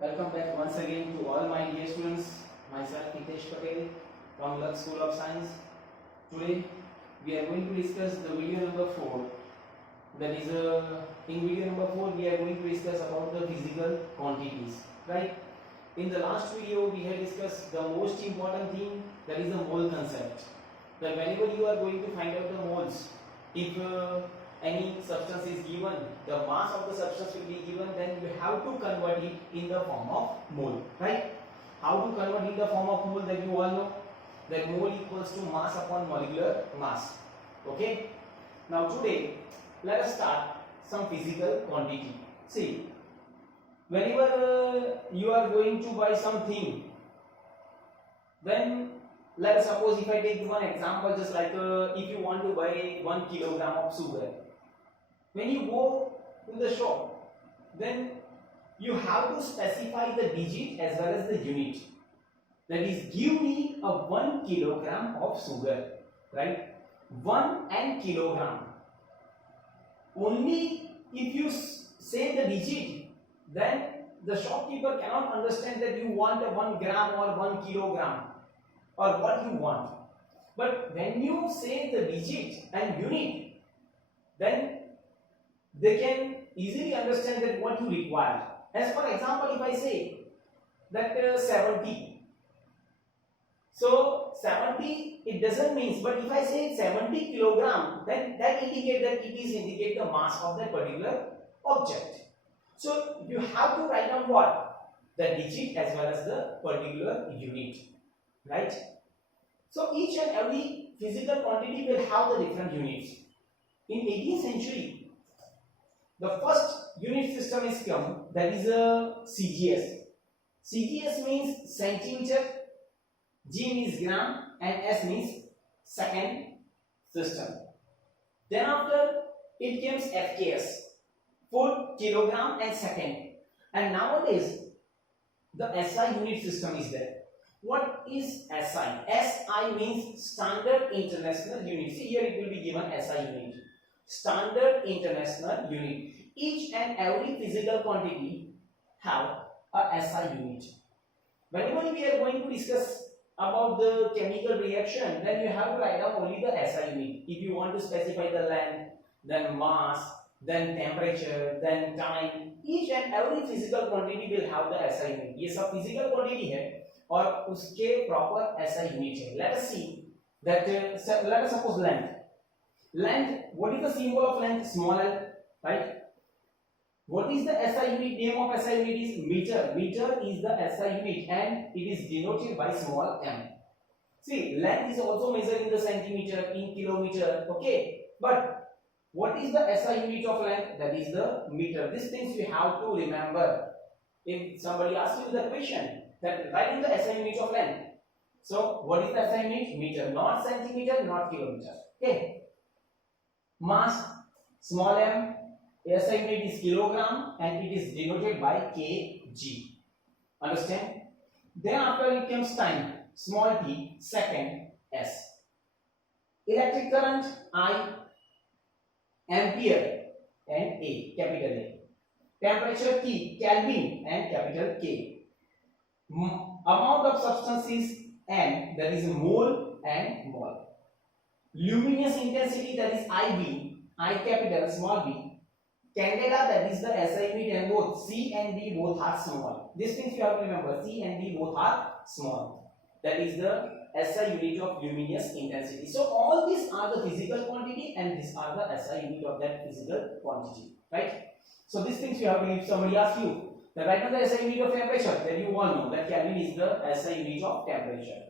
Welcome back once again to all my dear students. Myself Hitesh Patel from Lux School of Science. Today we are going to discuss the video number 4. That is, in video number 4 we are going to discuss about the physical quantities. Right? In the last video we had discussed the most important thing, that is the mole concept. That whenever you are going to find out the moles, if any substance is given, the mass of the substance will be given, then you have to convert it in the form of mole, right? How to convert in the form of mole, that you all know, that mole equals to mass upon molecular mass. Okay, now today let us start some physical quantity. See, whenever you are going to buy something, then let us suppose, if I take one example, just like if you want to buy 1 kilogram of sugar, when you go to the shop, then you have to specify the digit as well as the unit. That is, give me a 1 kilogram of sugar, right? 1 and kilogram. Only if you say the digit, then the shopkeeper cannot understand that you want a 1 gram or 1 kilogram or what you want. But when you say the digit and unit, then they can easily understand that what you require. As for example, if I say that 70, so 70 it doesn't mean, but if I say 70 kilogram, then that indicates that it is indicate the mass of that particular object. So you have to write down what? The digit as well as the particular unit, right? So each and every physical quantity will have the different units. In 18th century, the first unit system is come, that is a CGS. CGS means centimeter, G means gram, and S means second system. Then after it comes FKS, foot, kilogram and second. And nowadays the SI unit system is there. What is SI? SI means Standard International Unit. See, here it will be given SI unit. Standard International Unit. Each and every physical quantity have a SI unit. Whenever we are going to discuss about the chemical reaction, then you have to write down only the SI unit. If you want to specify the length, then mass, then temperature, then time, each and every physical quantity will have the SI unit. ये सब physical quantity है और उसके proper SI unit है. Let us see that let us suppose length. Length, what is the symbol of length? Small l, right? What is the SI unit? Name of SI unit is meter. Meter is the SI unit and it is denoted by small m. See, length is also measured in the centimeter, in kilometer, okay? But what is the SI unit of length? That is the meter. These things you have to remember. If somebody asks you the question, that write in the SI unit of length. So, what is the SI unit? Meter, not centimeter, not kilometer. Okay. Mass, small m, SI unit is kilogram and it is denoted by kg. Understand? Then after it comes time, small t, second, s. Electric current, I, ampere and A, capital A. Temperature T, Kelvin and capital K. Amount of substance is N, that is mole and mole. Luminous intensity, that is IB, I capital, small b. Candela, that is the SI unit, and both C and B both are small. These things you have to remember, C and B both are small. That is the SI unit of luminous intensity. So all these are the physical quantity and these are the SI unit of that physical quantity, right? So these things you have to, if somebody asks you, that right now the SI unit of temperature, then you all know that Kelvin is the SI unit of temperature.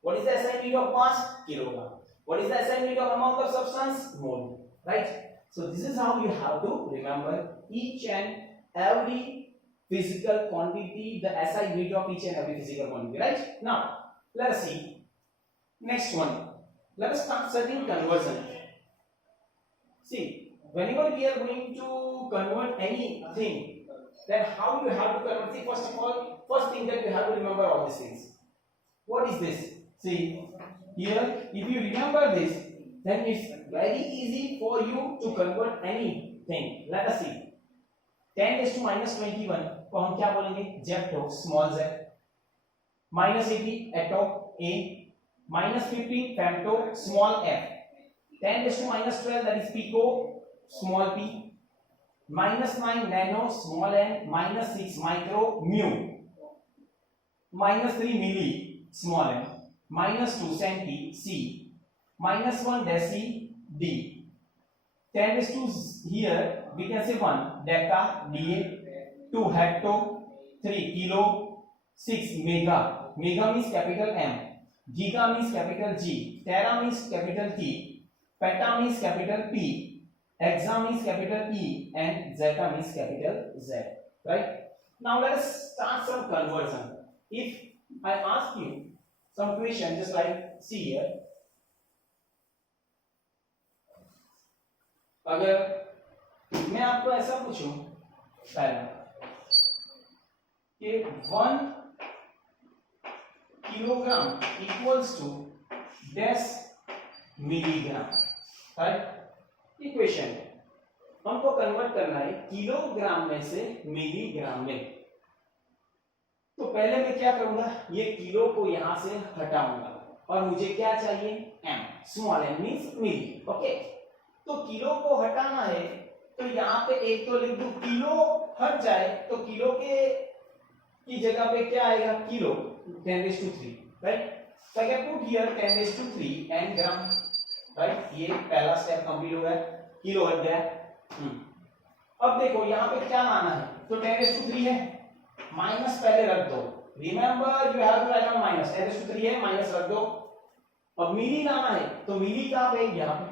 What is the SI unit of mass? Kilogram. What is the SI unit of amount of substance? Mole, right? So this is how you have to remember each and every physical quantity, the SI unit of each and every physical quantity, right? Now, let us see. Next one. Let us start studying conversion. See, whenever we are going to convert anything, then how you have to convert? See, first of all, first thing that you have to remember all these things. What is this? See, here, if you remember this, then it's very easy for you to convert anything. Let us see. 10 raised to minus 21 को हम क्या बोलेंगे? Zepto, small z. minus 80 atto a. minus 15 femto, small f. 10 raised to minus 12 that is pico, small p. minus 9 nano, small n. minus 6 micro, mu. minus 3 milli, small m. minus 2 centi, c. minus 1 deci, d. 10 raised to here we can say 1 deca, da. 2 hecto, 3 kilo, 6 mega. Mega means capital M. Giga means capital G. Tera means capital T. Peta means capital P. Hexa means capital E. And zeta means capital Z. Right? Now let us start some conversion. If I ask you some question, just like see here. अगर मैं आपको ऐसा पूछूं पहला कि 1 kilogram equals to 10 milligram, right? Equation है, हमको convert करना है किलोग्राम में से मिलीग्राम में. तो पहले मैं क्या करूंगा, ये किलो को यहां से हटाऊंगा और मुझे क्या चाहिए? m. स्मॉल m मींस मिली. ओके, तो किलो को हटाना है तो यहाँ पे एक तो लिख दो, किलो हट जाए तो किलो के की जगह पे क्या आएगा? Kilo 10⁻³ right. So I can put here 10⁻³ n gram, right. ये पहला स्टेप कंप्लीट हो गया, किलो हट गया. अब देखो यहाँ पे क्या लाना है, तो 10⁻³ है, माइनस पहले रख दो. Remember you have to write down minus. 10⁻³ है, माइनस रख दो. अब मिली लाना है तो मिली कहाँ पे? यहाँ पे.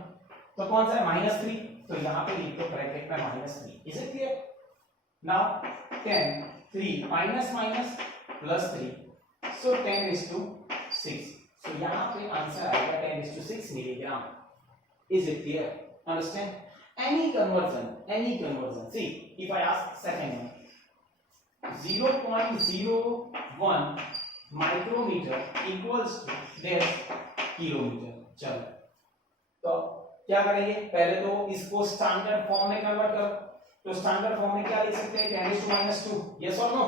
तो कौन सा है? -3. तो यहाँ पे लिख दो ब्रैकेट में -3. Is it clear? Now 10 3 minus minus plus 3, so 10⁻6. So यहाँ पे आंसर आएगा 10⁻6 milligram. Is it clear? Understand? Any conversion. See if I ask second one, 0.01 micrometre equals to 10 kilometre. चलो तो क्या करेंगे? पहले तो इसको स्टैंडर्ड फॉर्म में कन्वर्ट करो. तो स्टैंडर्ड फॉर्म में क्या लिख सकते हैं? 10⁻². यस और नो?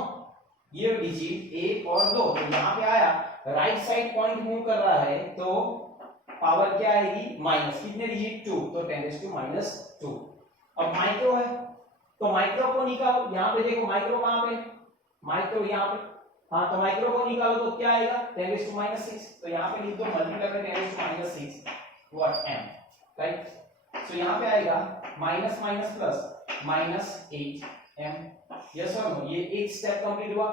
ये डिजिट 1 और 2, तो यहाँ पे आया, राइट साइड पॉइंट मूव कर रहा है तो पावर क्या आएगी? माइनस. कितने डिजिट? 2, तो 10⁻². अब माइक्रो है तो माइक्रो को निकालो. यहाँ पे देखो माइक्रो कहाँ पे? माइक्रो यहाँ पे. हाँ, तो माइक्रो को निकालो तो क्या आएगा? 10⁻6. तो यहाँ पे लिख दो मल्टीप्लाई में 10⁻6 व्हाट m, राइट. सो यहाँ पे आएगा minus minus plus -8m. Yes और नो? ये एक स्टेप कंप्लीट हुआ.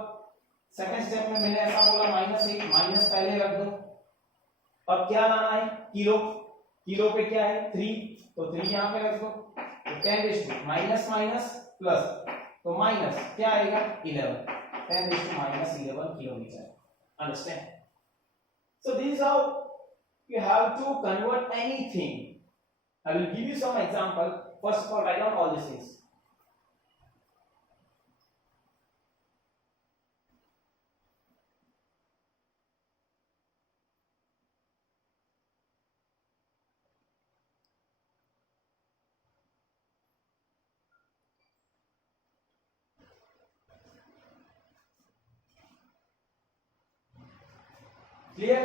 सेकंड स्टेप में मैंने ऐसा बोला -8, माइनस पहले रख दो. अब क्या लाना है? किलो. किलो पे क्या है? 3, तो 3 यहाँ पे रख दो. तो 10⁻, माइनस माइनस प्लस, तो माइनस क्या आएगा? 11. 10⁻⁻11 kilometre. Understand? So this is how you have to convert anything. I will give you some example. First of all, write down all these things. Clear?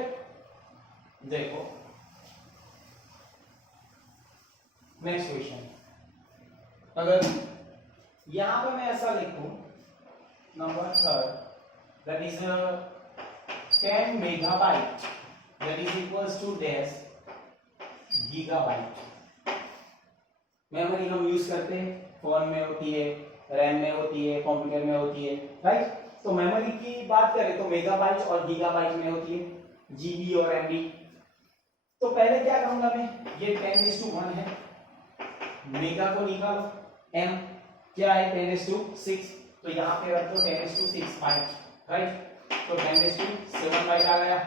देखो नेक्स्ट क्वेश्चन. अगर यहां पे मैं ऐसा लिखूं, नंबर 3, that is 10 megabyte that is equals to dash gigabyte. Memory हम use करते हैं, फोन में होती है, रैम में होती है, कंप्यूटर में होती है, राइट. तो मेमोरी की बात करें तो मेगाबाइट और गीगाबाइट में होती है, जीबी और एमबी. तो पहले क्या करूंगा मैं? ये 10⁻1 है, मेगा को निकालो. m क्या है? 10⁻6. तो यहाँ पे रख दो 10⁻6 बाइट, राइट. तो 10⁻7 बाइट आ गया.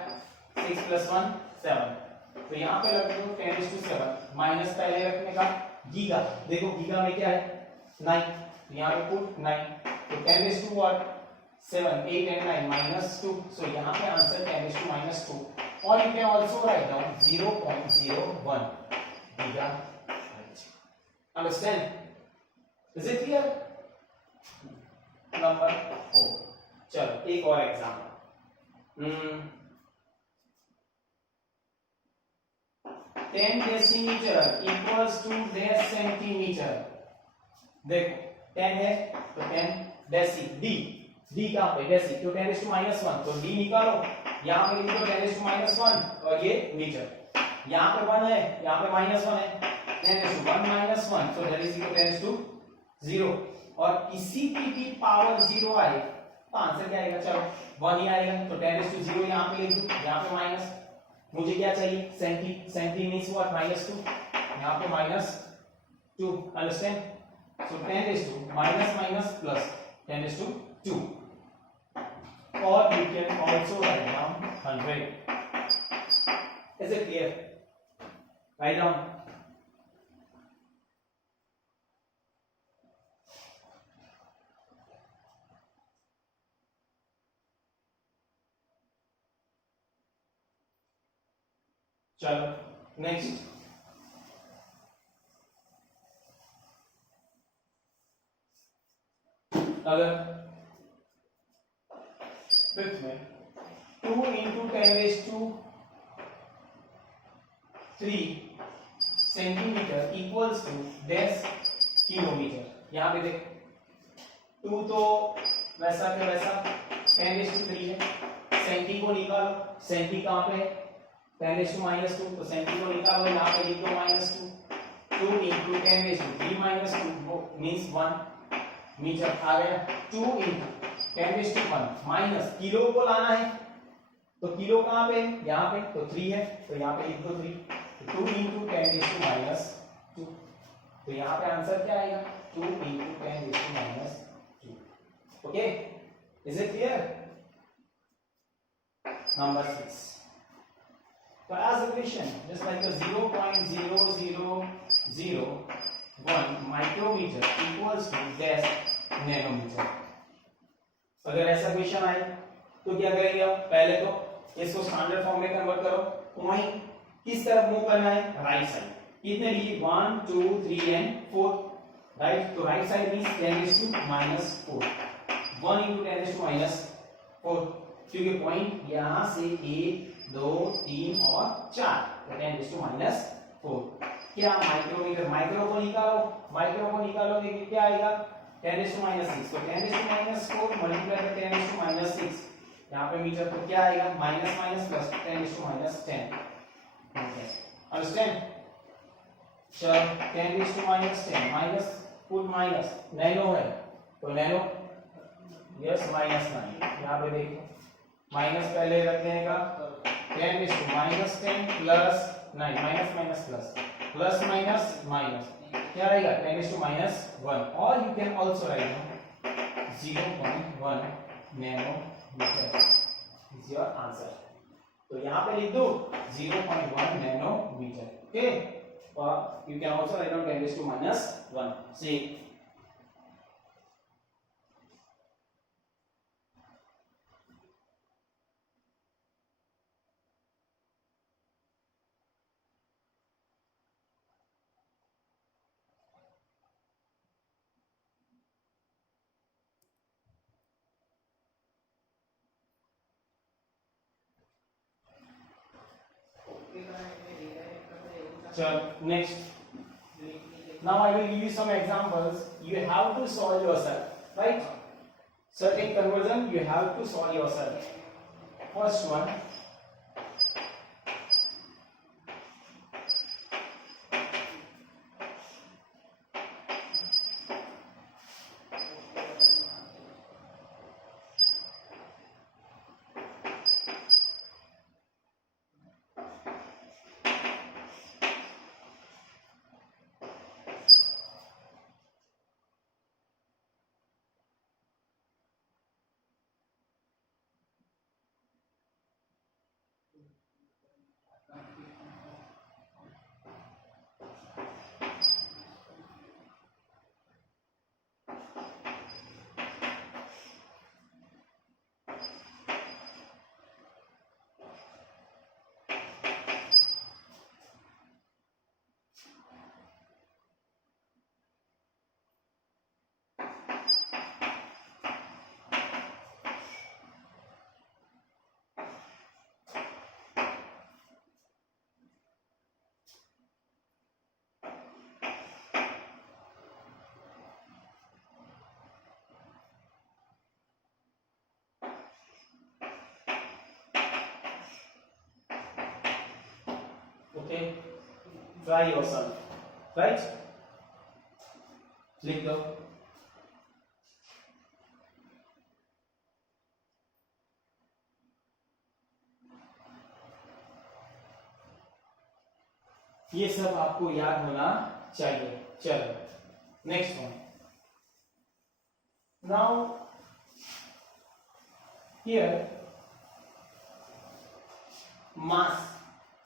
6 + 1 7. तो यहाँ पे रख दो 10⁻7, माइनस पहले रखने का. गीगा, देखो गीगा में क्या है? 9. यहाँ पे पुट 9. तो 10⁻7, 8 and 9 -2. So यहाँ पे आंसर 10⁻². और you can also write down 0.01. gigahertz. Understand? Is it clear? Number 4. चलो एक और example. 10 decimetre equals to 10 centimetre. देखो 10 है तो 10 डेसी डी कहां पे डेसी तो 10⁻⁻1 तो डी निकालो. यहां पे लिख दो 10⁻⁻1 और ये मीटर. यहां पे 1 है यहां पे -1 है 10⁻1 तो दैट इज इक्वल टू 0. और किसी की भी पावर 0 आए तो आंसर क्या आएगा? चलो 1 ही आएगा तो 10⁻0 यहां पे लिख दूं. यहां पे माइनस मुझे क्या चाहिए? Centi means what? -2. यहां पे -2. Understand? So 10⁻⁻ plus 10⁻2. or you can also write down 100. Is it clear? Write down. चलो नेक्स्ट. अगर फिफ्थ में 2 × 10⁻³ सेंटीमीटर इक्वल्स टू 10 किलोमीटर. यहां पे देख 2 तो वैसा के वैसा 10⁻³ है. सेंटी को निकालो. सेंटी कहां पे है? 10⁻⁻2 तो सेंटी को निकालो. यहां पे लिख दो -2. 2 × 10⁻³ मींस 1 मीटर आ गया. 2 × 10⁻1 माइनस किलो को लाना है तो किलो कहां पे है? यहां पे तो 3 है तो यहां पे लिख दो 3. तो 2 × 10⁻². तो यहां पे आंसर क्या आएगा? 2 × 10⁻². Okay, is it clear? Number 6. So as a question, just like a 0.0001 micrometer equals to 10 nanometre. अगर ऐसा क्वेश्चन आए तो क्या करेंगे आप? पहले तो इसको स्टैंडर्ड फॉर्म में कन्वर्ट करो. पॉइंट किस तरफ मूव करना है? Right side. कितने डिग्री? 1 2 3 एंड 4. राइट, तो राइट साइड मींस 10⁻⁻4. 1 × 10⁻⁻4 क्योंकि पॉइंट यहां से 1 2 3 और 4 तो 10⁻⁻4. क्या माइक्रोमीटर? माइक्रो को निकालोगे कि क्या आएगा? 10⁻⁻6. तो 10⁻⁻4 मल्टीप्लाई बाय 10⁻⁻6. यहाँ पे मीटर तो क्या आएगा? Minus minus plus 10⁻10. अंडरस्टैंड? चलो 10⁻10 माइनस पुट माइनस नैनो है तो नैनो यस -9. यहाँ पे देखो माइनस पहले रख देने का. 10⁻10 plus 9 minus minus plus plus minus minus क्या रहेगा? 10⁻1. और you can also write 0.1 nanometre is your answer. तो यहां पे लिख दो 0.1 नैनोमीटर. ओके, और you can also write down 10⁻1. See So next, now I will give you some examples. You have to solve yourself, right? Certain conversion you have to solve yourself. First one, Okay, try yourself, right? लिख दो. ये सब आपको याद होना चाहिए. चलो next one. Now here mass,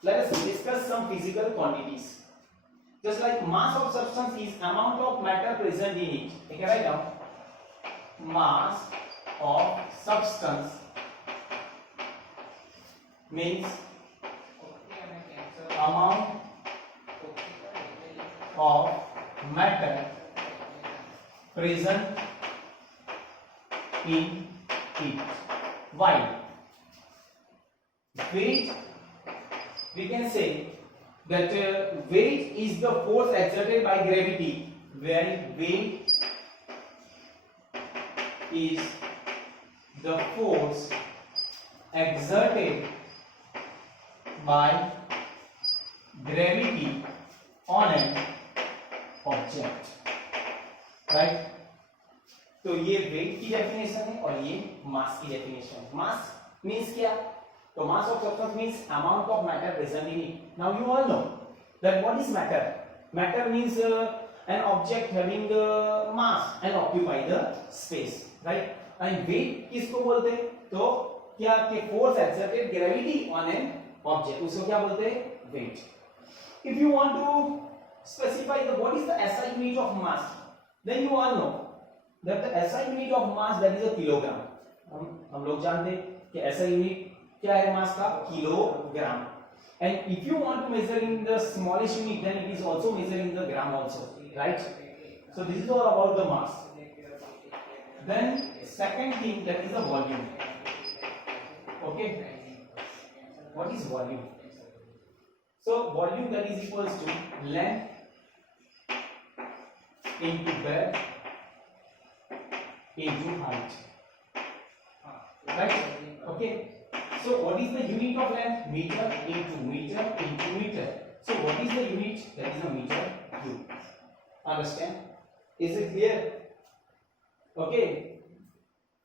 let us discuss some physical quantities. Just like mass of substance is amount of matter present in it. Okay, write down. Mass of substance means amount of matter present in it. Why? Weight, we can say that weight is the force exerted by gravity. When weight is the force exerted by gravity on an object, right? तो ये wait की definition है और ये मास की definition है. मास means क्या? तो mass of substance means amount of matter present in it. Now you all know that what is matter. Matter means an object having mass and occupy the space, right? And weight किसको बोलते हैं? तो क्या के force exerted gravity on an object, उसको क्या बोलते हैं? Weight. If you want to specify the what is the SI unit of mass, then you all know that the SI unit of mass, that is a kilogram. हम लोग जानते हैं कि SI unit क्या है मास का? Kilogram. And if you want to measure in the smallest unit, then it is also measured in the gram also, right? So this is all about the mass. Then second thing, that is the volume. Okay, what is volume? So volume, that is equals to length into breadth into height, right? Okay, so what is the unit of length? Meter into meter into meter. So what is the unit? That is a meter cube. Understand? Is it clear? Okay,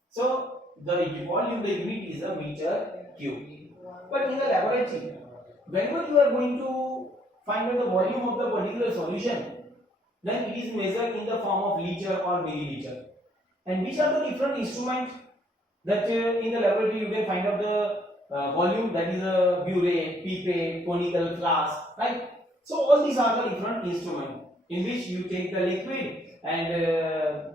so the volume, the unit is a meter cube. But in the laboratory, whenever you are going to find out the volume of the particular solution, then it is measured in the form of liter or milliliter. And which are the different instruments that in the laboratory you can find out the volume? That is a burette, pipette, conical flask, right? So all these are the different instruments in which you take the liquid and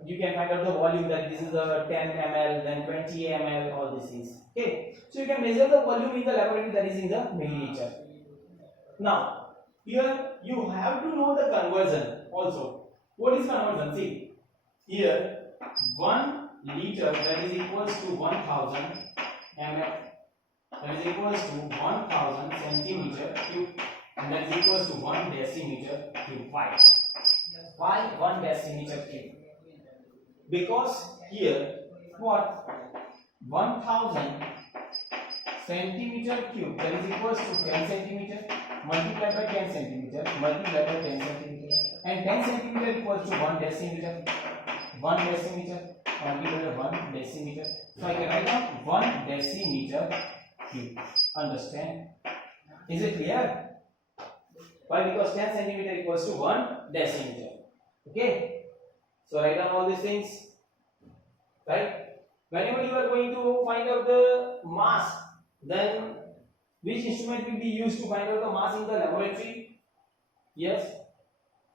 you can find out the volume, that this is a 10 ml, then 20 ml, all these things. Okay, so you can measure the volume in the laboratory, that is in the milliliter. Now here you have to know the conversion also. What is conversion? See here, 1 liter, that is equals to 1000 ml, that is equals to 1000 centimeter cube, and that is equals to 1 decimeter cube. Why 1 decimeter cube? Because here what, 1000 centimeter cube, that is equals to 10 centimeter multiplied by 10 centimeter multiplied by 10 centimeter, and 10 centimeter equals to 1 decimeter. 1 decimeter multiplied by 1 decimeter. So I can write down 1 decimeter cube. Understand? Is it clear? Why? Because 10 centimeter equals to 1 decimeter. Okay, so write down all these things, right? Whenever you are going to find out the mass, then which instrument will be used to find out the mass in the laboratory? Yes,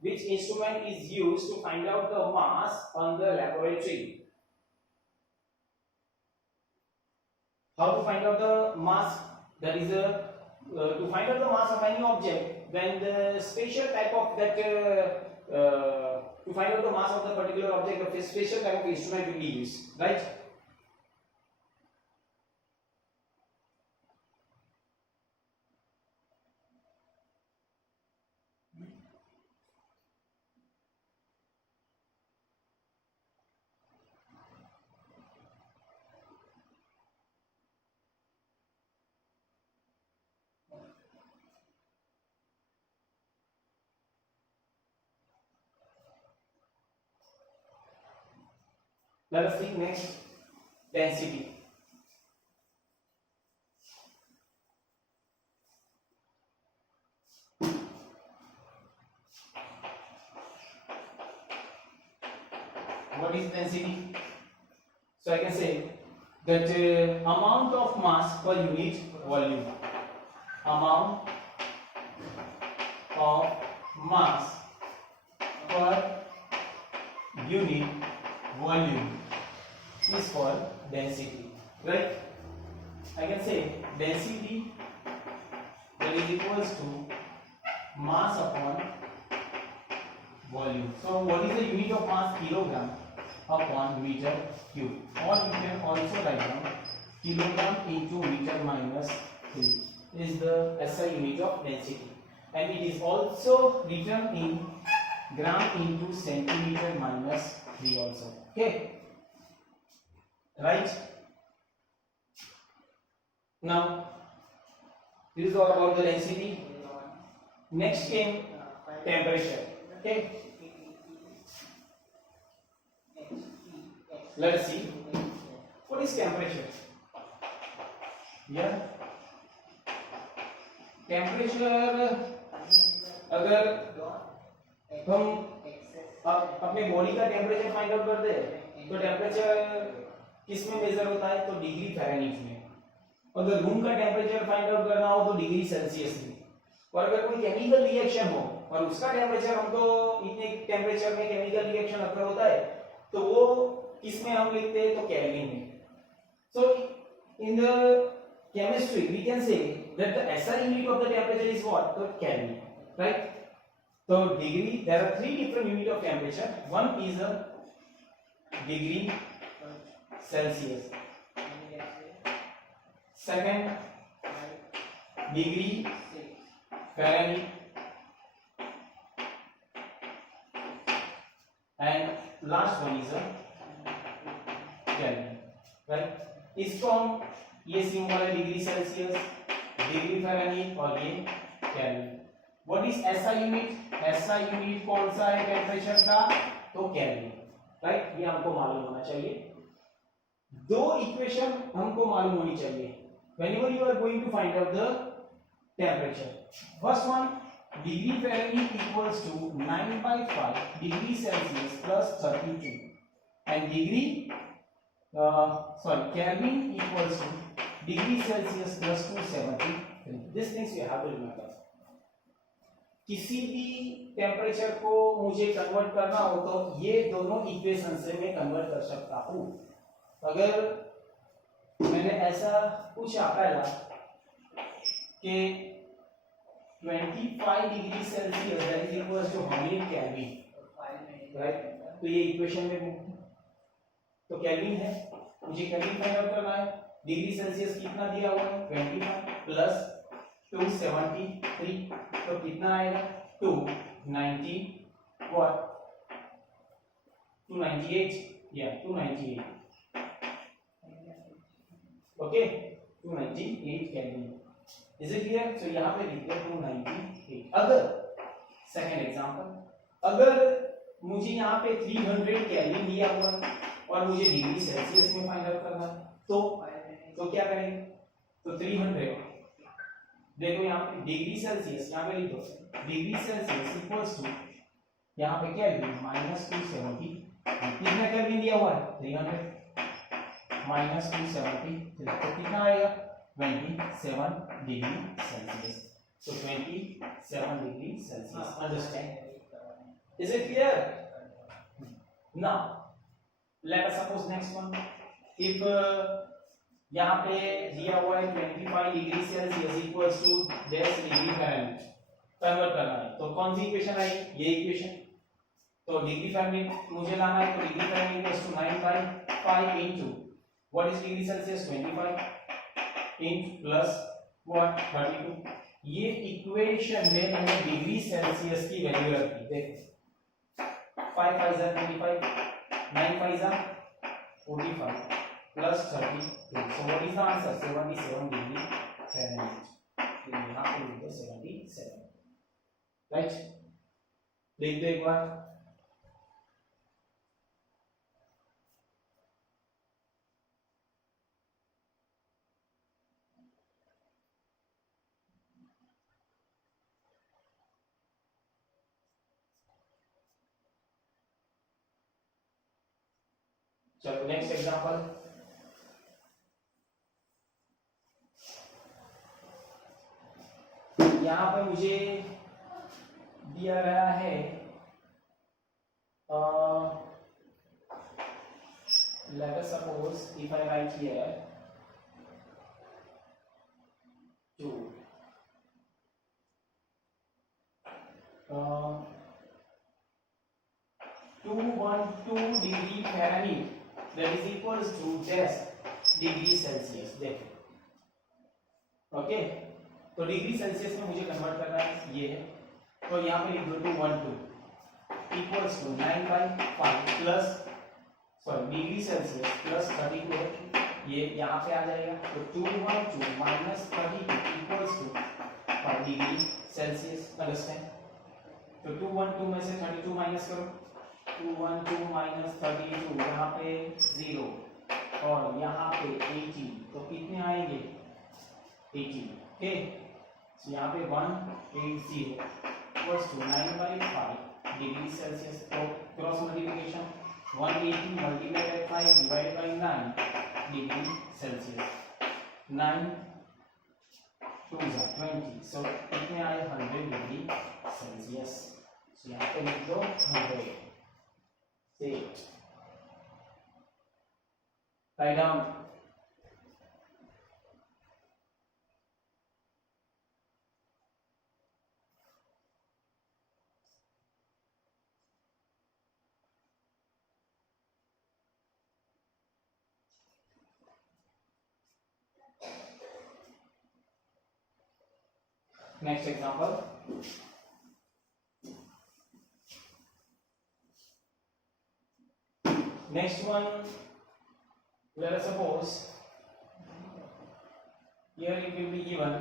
which instrument is used to find out the mass on the laboratory? How to find out the mass? That is to find out the mass of any object, when the special type of that to find out the mass of the particular object, a special type of instrument will be used, right? Let us think next, density. What is density? So I can say that amount of mass per unit volume. Amount of mass per unit volume is called density, right? I can say density that is equals to mass upon volume. So what is the unit of mass? Kilogram upon meter cube, or you can also write down kilogram into meter minus 3 is the SI unit of density, and it is also written in gram into centimeter minus 3 also. Okay, right? Now this is all about the density. Next came temperature. Okay, let us see what is temperature. Yeah, temperature अगर हम अपने body का temperature find out करते हैं तो temperature किस में major होता है? तो डिग्री फ़ारेनहीट में। अगर रूम का टेम्परेचर फाइंड आउट करना हो तो डिग्री सेल्सियस में। और अगर कोई केमिकल रिएक्शन हो और उसका टेम्परेचर हमको इतने टेम्परेचर में केमिकल रिएक्शन अकर होता है तो वो किस में हम लिखते हैं? तो केल्विन में। So in the chemistry we can say that the SI unit of the temperature is what? तो kelvin, right? So degree, there are three different units of temperature. One is a degree Celsius. Second, degree Fahrenheit. And last one is a Kelvin. Right? इसको हम ये symbol है degree Celsius, degree Fahrenheit और ये kelvin. What is SI unit? SI unit कौन सा है temperature का? तो केल्विन, राइट? ये हमको मालूम होना चाहिए. दो इक्वेशन हमको मालूम होनी चाहिए whenever you are going to find out the temperature. First one, degree Fahrenheit equals to 9/5 degree Celsius plus 32, and Kelvin equals to degree Celsius plus 273. These things you have to remember. किसी भी temperature को मुझे convert करना हो तो ये दोनों equation से मैं कन्वर्ट कर सकता हूँ. अगर मैंने ऐसा पूछा पहला कि 25 degree Celsius that is equal to how many kelvin, right? तो ये इक्वेशन में तो केल्विन है, मुझे केल्विन फाइंड आउट करना है. डिग्री सेल्सियस कितना दिया हुआ है? 25 प्लस 273, तो कितना आएगा? 290 व्हाट? 298 या 298. Okay, 298 kelvin. Is it clear? So यहां पे लिखते हैं 298. अगर सेकंड एग्जांपल, अगर मुझे यहां पे 300 केल्विन दिया हुआ है और मुझे डिग्री सेल्सियस में फाइंड आउट करना है तो क्या करेंगे? तो 300, देखो यहाँ पे डिग्री सेल्सियस, यहाँ पे लिख दो डिग्री सेल्सियस इक्वल्स टू यहाँ पे केल्विन माइनस 270. कितना केल्विन दिया हुआ है? 300 माइनस 270, तो कितना आएगा? 27 degree Celsius. So 27 degree Celsius. Understand? Is it clear? Now let us suppose next one. If यहाँ पे दिया हुआ है 25 degree Celsius equals to 10 degree Fahrenheit, convert करना है तो कौन सी इक्वेशन आई? ये इक्वेशन. तो डिग्री फ़ारेनहीट मुझे लाना है तो degree Fahrenheit equals to 9/5 into what is degree Celsius? 25 in plus what? 32. ये इक्वेशन में मैंने डिग्री सेल्सियस की वैल्यू रखी. देखो 5 5 जा 25, 9 5 जा 45 plus 32. So what is the answer? 77 degree Fahrenheit. तो यहाँ पे लिख दो 77, राइट? लिख दो एक बार. चलो नेक्स्ट एग्जांपल, यहाँ पे मुझे दिया गया है let us suppose if I write here 2 212 degree Fahrenheit that is equals to dash degree Celsius. देखो ओके, तो डिग्री सेल्सियस में मुझे कन्वर्ट करना है, ये है तो यहाँ पे लिख दो 212 equals to 9/5 plus sorry degree Celsius plus 32 है, ये यहाँ पे आ जाएगा तो 212 minus 32 equals to 5 degree Celsius. Understand? तो 212 में से 32 माइनस करो, 212 माइनस 32 यहाँ पे 0 और यहाँ पे 80, तो कितने आएंगे 80। ओके, तो यहाँ पे 180 इक्वल्स टू 9/5 डिग्री सेल्सियस। तो cross multiplication 180 multiplied by 5 divided by 9 degree Celsius, 9 2 20, सो कितने आए 100 डिग्री सेल्सियस। सो यहाँ पे लिख दो 100 से write down. Next example, next one, let us suppose here it will be given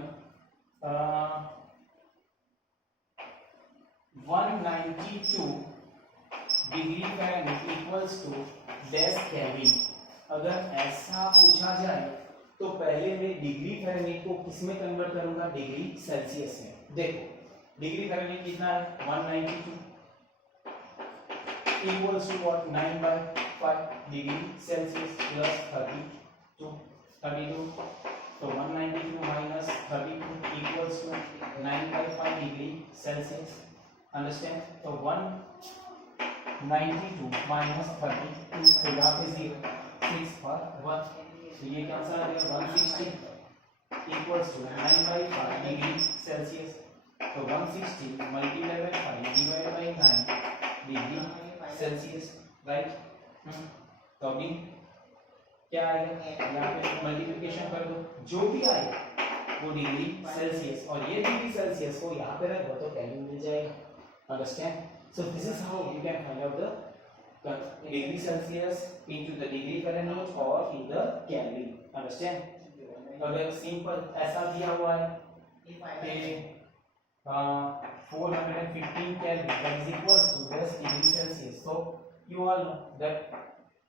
192 degree Fahrenheit equals to dash kelvin. अगर ऐसा पूछा जाए तो पहले मैं डिग्री फ़ारेनहाइट को किस में कन्वर्ट करूंगा, डिग्री सेल्सियस में। देखो डिग्री फ़ारेनहाइट कितना है 192 equals to what 9/5 degree Celsius plus 32 तो 192 minus 32 equals to 9/5 degree Celsius. Understand? तो 192 माइनस 32 तो यहाँ पे 0 6 पर 1, तो ये कैंसिल आ गया 160 इक्वल्स टू 9/5 डिग्री सेल्सियस। तो 160 multiply by 5 divided by 9 degree Celsius, right. तो अभी क्या आएगा, यहाँ पे मल्टीप्लिकेशन कर दो, जो भी आए वो डिग्री सेल्सियस और ये डिग्री सेल्सियस को यहाँ पे रख दो तो केल्विन मिल जाएगा। Understand? So this is how you can find out the degree Celsius into the degree Fahrenheit or in the Kelvin. Understand? अगर सिंपल ऐसा दिया हुआ है कि 415 Kelvin that is equals to 10 degree Celsius, so you all know that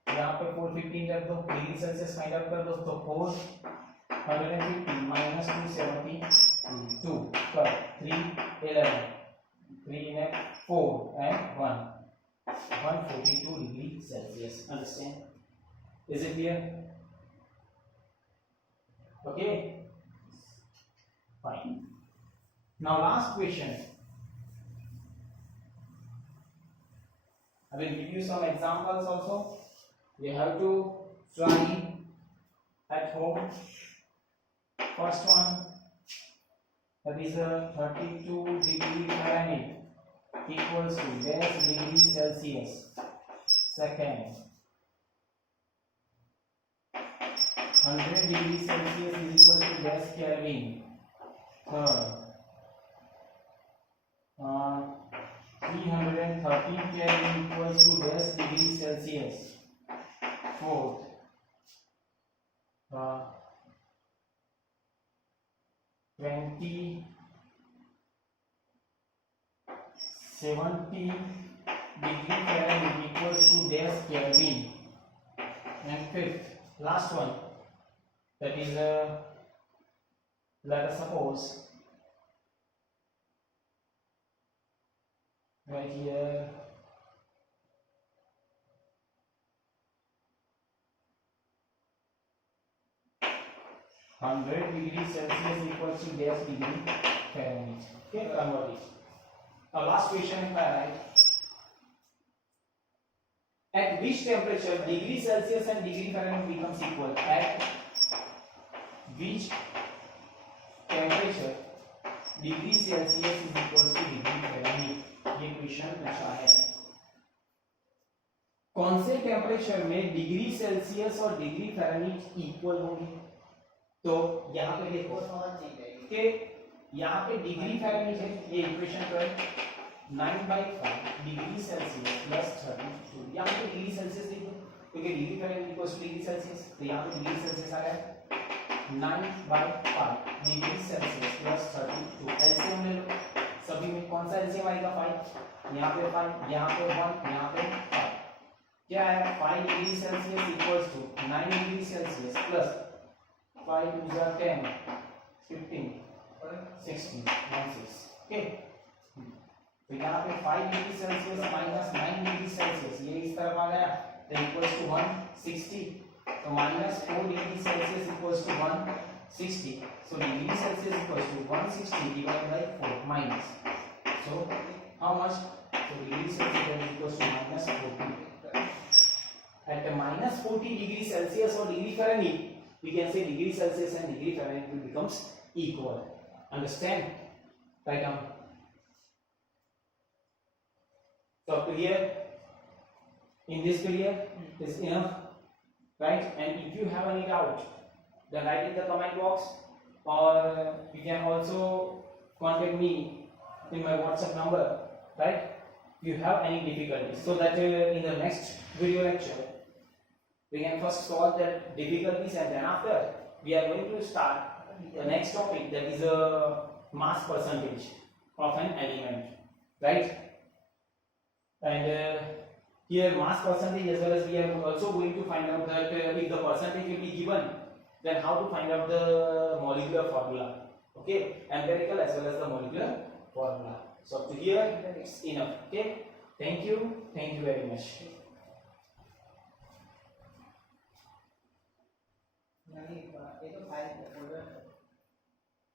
यहाँ पे 415 रख दो, डिग्री सेल्सियस फाइंड आउट कर दो, तो 415 माइनस 272 कर 311 3 in 4 and 1 142 degree Celsius. Understand? Is it clear? Okay, fine. Now last question, I will give you some examples also. You have to try at home. First one, that is a 32 degree Fahrenheit equals to dash degree Celsius. Second, 100 degree Celsius is equals to dash Kelvin. Third, 313 Kelvin equals to dash degree Celsius. Fourth, 70 degree Fahrenheit equals to dash Kelvin. And fifth, last one, that is let us suppose right here 100 degree Celsius equals to dash degree Fahrenheit. Okay, convert it. Last question if I write, at which temperature degree Celsius and degree Fahrenheit becomes equal? At which temperature degree Celsius is equals to degree Fahrenheit? ये question पूछा है. कौन से temperature में degree Celsius और degree Fahrenheit equal होंगे? तो यहाँ पे देखो कि यहाँ पे डिग्री फ़ारेनहीट है, ये इक्वेशन पर 9/5 डिग्री सेल्सियस प्लस 32. यहाँ पे डिग्री सेल्सियस देखो क्योंकि degree Fahrenheit equals two degree Celsius, तो यहाँ पे डिग्री सेल्सियस आ रहा है 9/5 डिग्री सेल्सियस प्लस 32. एलसीएम ले लो सभी में, कौन सा एलसीएम आएगा? 5. यहाँ पे 5, यहाँ पे 1, यहाँ पे 5. क्या है? 5 degree Celsius equals to 9 degree Celsius plus 5 2 जा 10 15 और 16 16. ओके, तो यहाँ पे 5 degree Celsius minus 9 degree Celsius, ये इस तरफ आ गया तो इक्वल्स टू 160. तो minus 4 degree Celsius equals to 160. So degree Celsius equals to 160 divided by 4 minus. So how much? so degree celsius is equals to minus 40. At minus 40 degree Celsius or degree Fahrenheit, we can say degree Celsius and degree Fahrenheit will becomes equal. Understand? Write down. So up to here, in this period is enough, right? And if you have any doubt, then write in the comment box, or you can also contact me in my WhatsApp number, right? If you have any difficulties, so that in the next video lecture we can first solve the difficulties, and then after we are going to start the next topic, that is a mass percentage of an element, right? And here mass percentage, as well as we are also going to find out that if the percentage will be given, then how to find out the molecular formula. Okay, empirical as well as the molecular formula. So up to here it's enough. Okay, thank you very much. नहीं ये तो file